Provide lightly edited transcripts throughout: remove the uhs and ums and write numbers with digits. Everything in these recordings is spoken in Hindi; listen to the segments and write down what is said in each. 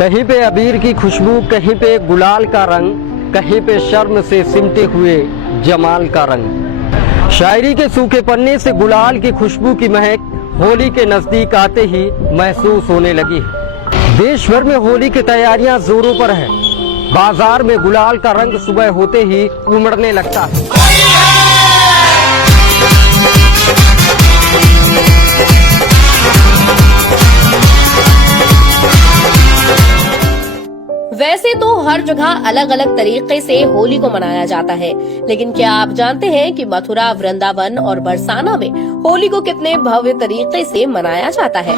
कहीं पे अबीर की खुशबू, कहीं पे गुलाल का रंग, कहीं पे शर्म से सिमटे हुए जमाल का रंग। शायरी के सूखे पन्ने से गुलाल की खुशबू की महक होली के नजदीक आते ही महसूस होने लगी है। देश भर में होली की तैयारियां जोरों पर है। बाजार में गुलाल का रंग सुबह होते ही उमड़ने लगता है। वैसे तो हर जगह अलग अलग तरीके से होली को मनाया जाता है, लेकिन क्या आप जानते हैं कि मथुरा, वृंदावन और बरसाना में होली को कितने भव्य तरीके से मनाया जाता है।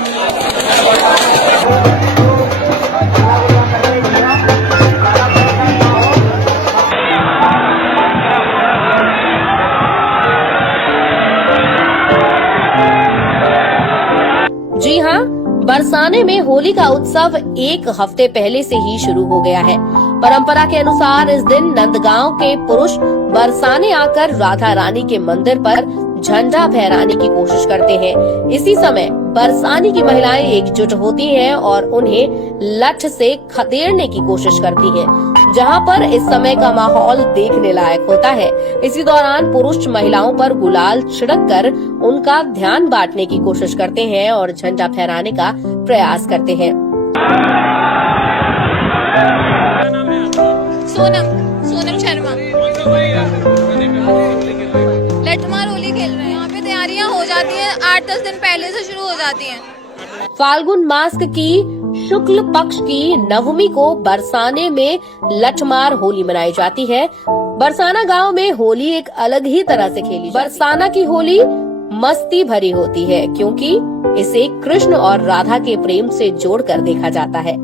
जी हाँ, बरसाने में होली का उत्सव एक हफ्ते पहले से ही शुरू हो गया है। परंपरा के अनुसार इस दिन नंदगांव के पुरुष बरसाने आकर राधा रानी के मंदिर पर झंडा फहराने की कोशिश करते हैं। इसी समय बरसाने की महिलाएं एकजुट होती हैं और उन्हें लठ से खदेड़ने की कोशिश करती हैं, जहां पर इस समय का माहौल देखने लायक होता है। इसी दौरान पुरुष महिलाओं पर गुलाल छिड़क कर उनका ध्यान बांटने की कोशिश करते हैं और झंडा फहराने का प्रयास करते हैं। सोनम शर्मा लठमार होली खेल रहे हैं। यहाँ पे तैयारियां हो जाती हैं, 8-10 दिन पहले से शुरू हो जाती हैं। फाल्गुन मास की शुक्ल पक्ष की नवमी को बरसाने में लठमार होली मनाई जाती है। बरसाना गांव में होली एक अलग ही तरह से खेली जाती है। बरसाना की होली मस्ती भरी होती है, क्योंकि इसे कृष्ण और राधा के प्रेम से जोड़कर देखा जाता है।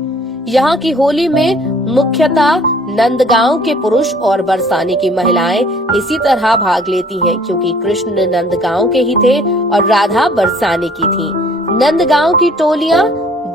यहाँ की होली में मुख्यतः नंदगांव के पुरुष और बरसाने की महिलाएं इसी तरह भाग लेती हैं, क्योंकि कृष्ण नंदगांव के ही थे और राधा बरसाने की थी। नंदगांव की टोलियां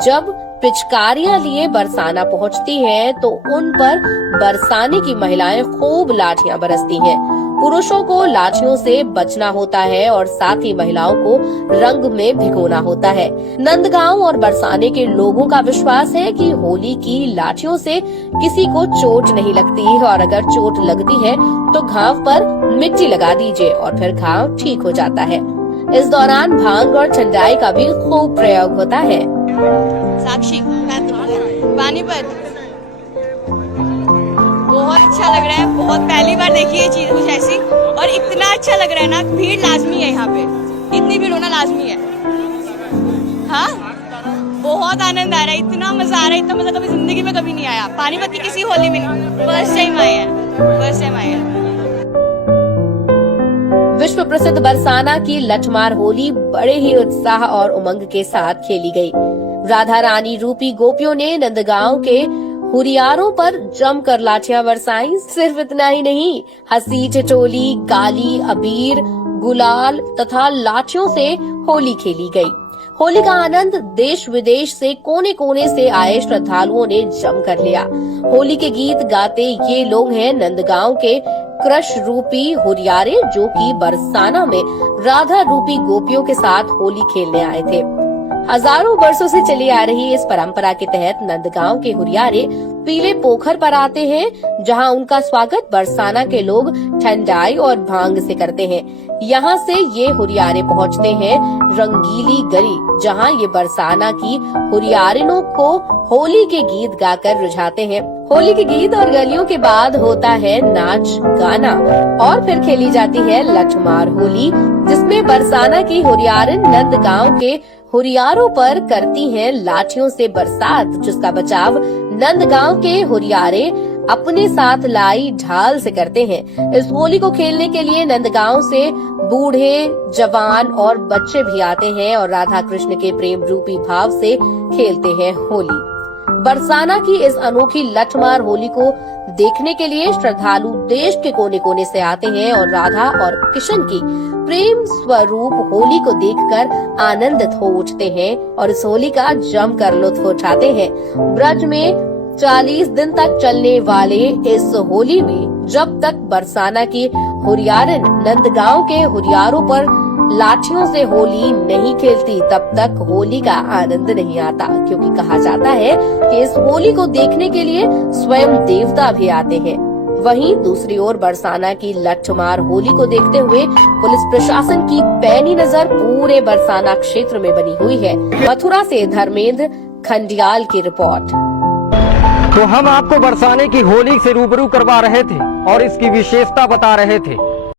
जब पिचकारियां लिए बरसाना पहुंचती हैं, तो उन पर बरसाने की महिलाएं खूब लाठियां बरसती हैं। पुरुषों को लाठियों से बचना होता है और साथ ही महिलाओं को रंग में भिगोना होता है। नंदगांव और बरसाने के लोगों का विश्वास है कि होली की लाठियों से किसी को चोट नहीं लगती और अगर चोट लगती है तो घाव पर मिट्टी लगा दीजिए और फिर घाव ठीक हो जाता है। इस दौरान भांग और ठंडाई का भी खूब प्रयोग होता है। साक्षी पानीपत बहुत अच्छा लग रहा है। बहुत पहली बार देखी है चीज कुछ ऐसी, और इतना अच्छा लग रहा है ना। भीड़ लाजमी है यहाँ पे, इतनी भीड़ होना लाजमी है। हाँ, बहुत आनंद आ रहा है, इतना मजा आ रहा है, इतना मजा कभी जिंदगी में कभी नहीं आया। पानीपत की किसी होली में नहीं, फर्स्ट टाइम आए हैं, फर्स्ट टाइम आए हैं। विश्व प्रसिद्ध बरसाना की लठमार होली बड़े ही उत्साह और उमंग के साथ खेली गई। राधा रानी रूपी गोपियों ने नंदगांव के हुरियारों पर जमकर लाठियां बरसाई। सिर्फ इतना ही नहीं, हंसी ठिठोली, गाली, अबीर, गुलाल तथा लाठियों से होली खेली गई। होली का आनंद देश विदेश से कोने कोने से आए श्रद्धालुओं ने जमकर लिया। होली के गीत गाते ये लोग हैं नंदगांव के कृष रूपी हुरियारे, जो कि बरसाना में राधा रूपी गोपियों के साथ होली खेलने आए थे। हजारों वर्षों से चली आ रही इस परंपरा के तहत नंदगांव के हुरियारे पीले पोखर पर आते हैं, जहां उनका स्वागत बरसाना के लोग ठंडाई और भांग से करते हैं। यहां से ये हुरियारे पहुंचते हैं रंगीली गली, जहां ये बरसाना की हुरियारिनों को होली के गीत गाकर रुझाते हैं। होली के गीत और गलियों के बाद होता है नाच गाना और फिर खेली जाती है लठमार होली, जिसमें बरसाना की हुरियारिन नंदगांव के हुरियारों पर करती हैं लाठियों से बरसात, जिसका बचाव नंदगांव के हुरियारे अपने साथ लाई ढाल से करते हैं। इस होली को खेलने के लिए नंदगांव से बूढ़े, जवान और बच्चे भी आते हैं और राधा कृष्ण के प्रेम रूपी भाव से खेलते हैं होली। बरसाना की इस अनोखी लठमार होली को देखने के लिए श्रद्धालु देश के कोने कोने से आते हैं और राधा और किशन की प्रेम स्वरूप होली को देखकर आनंदित हो उठते हैं और इस होली का जमकर लुत्फ उठाते हैं। ब्रज में 40 दिन तक चलने वाले इस होली में जब तक बरसाना की हुरियारिन नंदगांव के हुरियारों पर लाठियों से होली नहीं खेलती तब तक होली का आनंद नहीं आता, क्योंकि कहा जाता है कि इस होली को देखने के लिए स्वयं देवता भी आते हैं। वहीं दूसरी ओर बरसाना की लठमार होली को देखते हुए पुलिस प्रशासन की पैनी नजर पूरे बरसाना क्षेत्र में बनी हुई है। मथुरा से धर्मेंद्र खंडियाल की रिपोर्ट। तो हम आपको बरसाने की होली से रूबरू करवा रहे थे और इसकी विशेषता बता रहे थे।